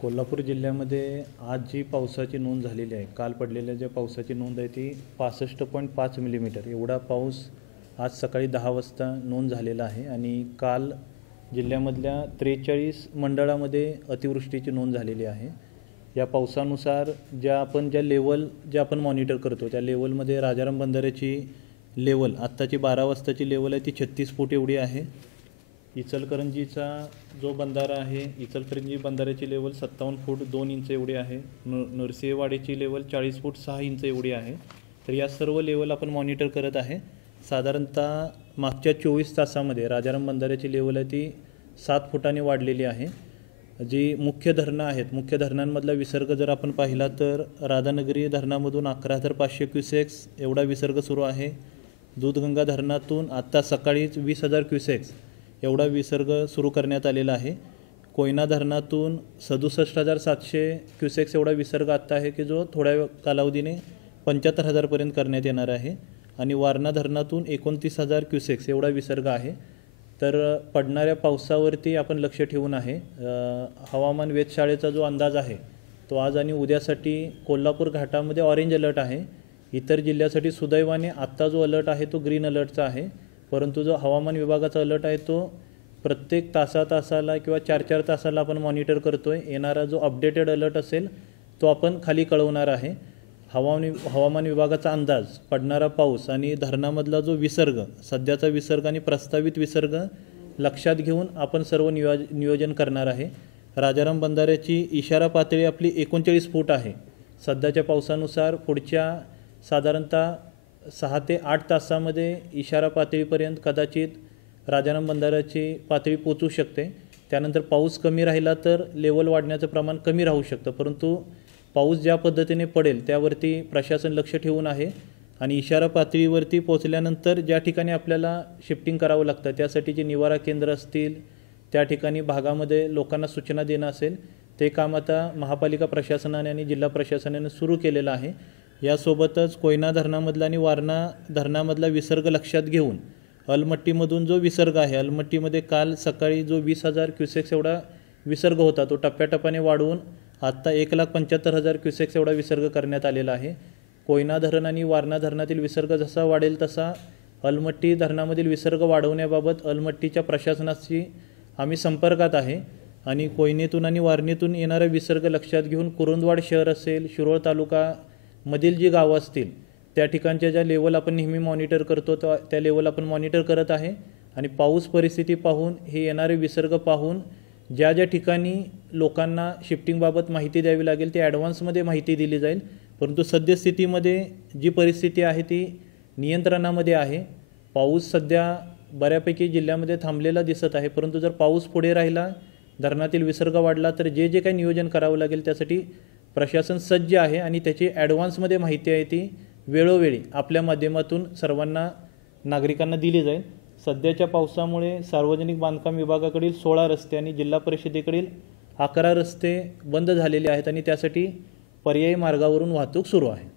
कोल्हापूर जिल्ह्यामध्ये आज जी पावसाची नोंद झालेली आहे, काल पडलेल्या ज्या पावसाची नोंद आहे ती 65.5 मिलीमीटर एवढा पाऊस आज सकाळी 10 वाजता नोंद झालेला आहे. आणि काल जिल्ह्यामधल्या 43 मंडळामध्ये अतिवृष्टीची नोंद झालेली आहे. या पावसानुसार ज्या आपण मॉनिटर करतो त्या लेवलमध्ये राजाराम बंधाऱ्याची लेवल आत्ताची 12 वाजताची लेवल आहे ती 36 फूट एवढी आहे. इचलकरंजीचा जो बंधारा आहे, इचलकरंजी बंधाऱ्याची लेवल 57 फूट 2 इंच एवढी आहे. नरसिंहवाडीची लेवल 40 फूट 6 इंच एवढी आहे. तर या सर्व लेवल आपण मॉनिटर करत आहे. साधारणतः मागच्या 24 तासामध्ये राजाराम बंधाऱ्याची लेवल आहे ती 7 फुटांनी वाढलेली आहे. जी मुख्य धरणं आहेत, मुख्य धरणांमधला विसर्ग जर आपण पाहिला तर राधानगरी धरणामधून 11,500 क्युसेक्स एवढा विसर्ग सुरू आहे. दूधगंगा धरणातून आत्ता सकाळीच 20,000 क्युसेक्स एवढा विसर्ग सुरू करण्यात आलेला आहे. कोयना धरणातून 67,700 क्युसेक्स एवढा विसर्ग आत्ता आहे की जो थोड्या कालावधीने 75,000पर्यंत करण्यात येणार आहे. आणि वारणा धरणातून 29,000 क्युसेक्स एवढा विसर्ग आहे. तर पडणाऱ्या पावसावरती आपण लक्ष ठेवून आहे. हवामान वेधशाळेचा जो अंदाज आहे तो आज आणि उद्यासाठी कोल्हापूर घाटामध्ये ऑरेंज अलर्ट आहे. इतर जिल्ह्यासाठी सुदैवाने आत्ता जो अलर्ट आहे तो ग्रीन अलर्टचा आहे. परंतु जो हवामान विभागाचा अलर्ट आहे तो प्रत्येक तासाला किंवा 4-4 तासाला आपण मॉनिटर करतो आहे. येणारा जो अपडेटेड अलर्ट असेल तो आपण खाली कळवणार आहे. हवामान विभागाचा अंदाज, पडणारा पाऊस आणि धरणामधला जो विसर्ग, सध्याचा विसर्ग आणि प्रस्तावित विसर्ग लक्षात घेऊन आपण सर्व नियोजन करणार आहे. राजाराम बंधाऱ्याची इशारा पातळी आपली 39 फूट आहे. सध्याच्या पावसानुसार पुढच्या साधारणतः 6 ते 8 तासामध्ये इशारा पातळीपर्यंत कदाचित राजाराम बंधाऱ्याची पातळी पोचू शकते. त्यानंतर पाऊस कमी राहिला तर लेवल वाढण्याचं प्रमाण कमी राहू शकतं. परंतु पाऊस ज्या पद्धतीने पडेल त्यावरती प्रशासन लक्ष ठेवून आहे. आणि इशारा पातळीवरती पोचल्यानंतर ज्या ठिकाणी आपल्याला शिफ्टिंग करावं लागतं त्यासाठी जे निवारा केंद्र असतील त्या ठिकाणी भागामध्ये लोकांना सूचना देणं असेल ते काम आता महापालिका प्रशासनाने आणि जिल्हा प्रशासनाने सुरू केलेलं आहे. यासोबतच कोयना धरणामधला आणि वारणा धरणामधला विसर्ग लक्षात घेऊन अलमट्टीमधून जो विसर्ग आहे, अलमट्टीमध्ये काल सकाळी जो 20,000 क्युसेक्स एवढा विसर्ग होता तो टप्प्याटप्प्याने वाढवून आत्ता 1,75,000 क्युसेक्स एवढा विसर्ग करण्यात आलेला आहे. कोयना धरण आणि वारणा धरणातील विसर्ग जसा वाढेल तसा अलमट्टी धरणामधील विसर्ग वाढवण्याबाबत अलमट्टीच्या प्रशासनाशी आम्ही संपर्कात आहे. आणि कोयनेतून आणि वारणेतून येणारा विसर्ग लक्षात घेऊन कुरुंदवाड शहर असेल, शिरोळ तालुका मधील जी गावं असतील त्या ठिकाणच्या ज्या लेवल आपण नेहमी मॉनिटर करतो त्या लेवल आपण मॉनिटर करत आहे. आणि पाऊस परिस्थिती पाहून, हे येणारे विसर्ग पाहून ज्या ज्या ठिकाणी लोकांना शिफ्टिंगबाबत माहिती द्यावी लागेल ती ॲडव्हान्समध्ये माहिती दिली जाईल. परंतु सद्यस्थितीमध्ये जी परिस्थिती आहे ती नियंत्रणामध्ये आहे. पाऊस सध्या बऱ्यापैकी जिल्ह्यामध्ये थांबलेला दिसत आहे. परंतु जर पाऊस पुढे राहिला, धरणातील विसर्ग वाढला तर जे काही नियोजन करावं लागेल त्यासाठी प्रशासन सज्ज आहे. आणि त्याची ॲडव्हान्समध्ये माहिती आहे ती वेळोवेळी आपल्या माध्यमातून सर्वांना नागरिकांना दिली जाईल. सध्याच्या पावसामुळे सार्वजनिक बांधकाम विभागाकडील 16 रस्ते आणि जिल्हा परिषदेकडील 11 रस्ते बंद झालेले आहेत आणि त्यासाठी पर्यायी मार्गावरून वाहतूक सुरू आहे.